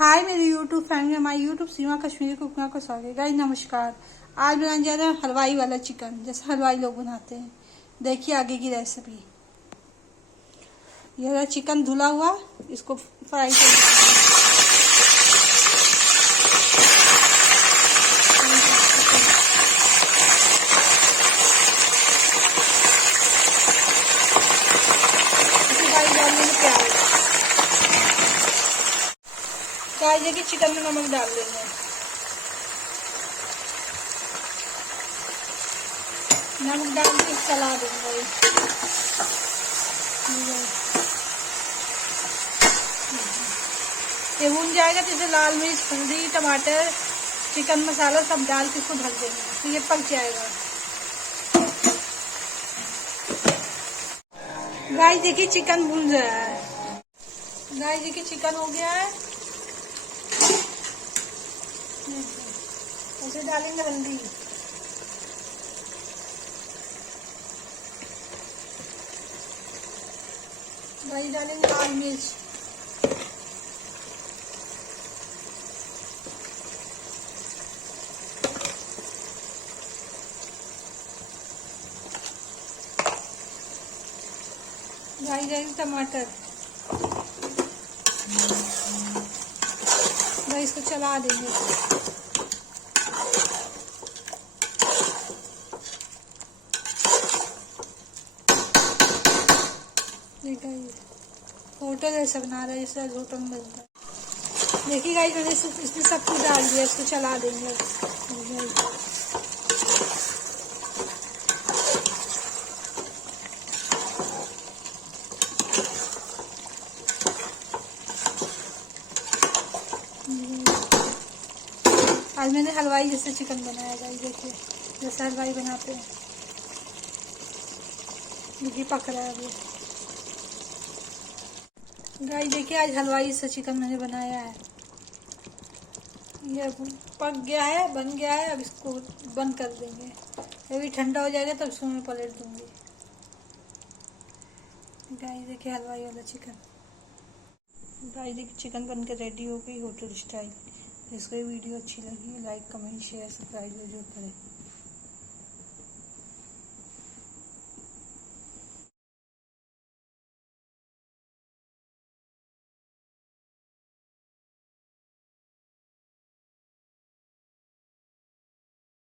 हाय मेरे YouTube family, हमारी YouTube सीमा Kashmiri cooking को स्वागत है। गाइस नमस्कार। आज बनाने जा रहे हैं हलवाई वाला चिकन, जैसे हलवाई लोग बनाते हैं। देखिए आगे की रेसिपी। यह रहा चिकन धुला हुआ, इसको फ्राई कर गाइस देखिए चिकन में नमक डाल देंगे। नमक डाल के चला देंगे। ये भून जाएगा तो इसे लाल मिर्च, हल्दी, टमाटर, चिकन मसाला सब डाल के इसको ढक देंगे, तो ये पक जाएगा। गाइस देखिए चिकन भून रहा है। गाइस देखिए चिकन हो गया है। ऐसे डालेंगे हल्दी, गाइस डालेंगे लाल मिर्च, गाइस डालेंगे टमाटर। गाइस इसको चला देंगे। होटल ऐसा बना रहा है जैसे होटल में बनता है। देखिए गाइस मैंने इसमें सब कुछ डाल दिया, इसको चला देंगे। आज मैंने हलवाई जैसे चिकन बनाया। गाइस देखिए जैसे हलवाई बनाते हैं। देखिए पक रहा है अभी। गाइस देखिए आज हलवाई से चिकन मैंने बनाया है। ये पक गया है, बन गया है। अब इसको बंद कर देंगे। अभी ठंडा हो जाएगा तब इसको मैं पलट दूंगी। गाइस देखिए हलवाई वाला चिकन। गाइस देखिए चिकन बनकर रेडी हो गई होटल स्टाइल। इसको वीडियो अच्छी लगी लाइक कमेंट शेयर सब्सक्राइब जरूर करें।